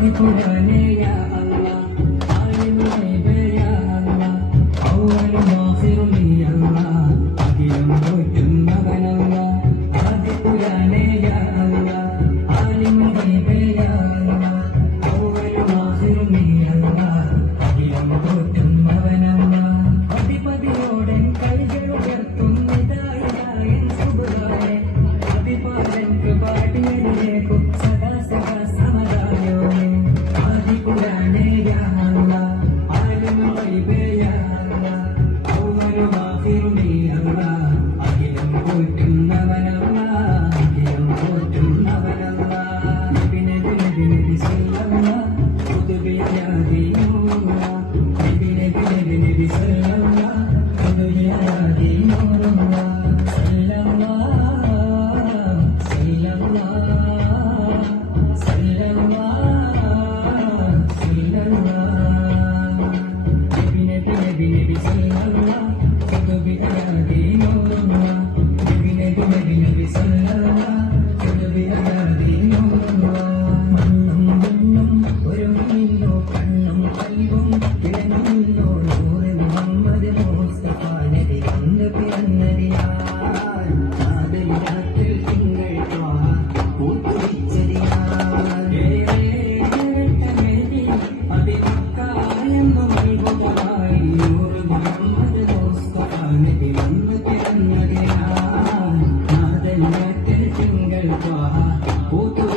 भी तो बनेगा You. இருக்கா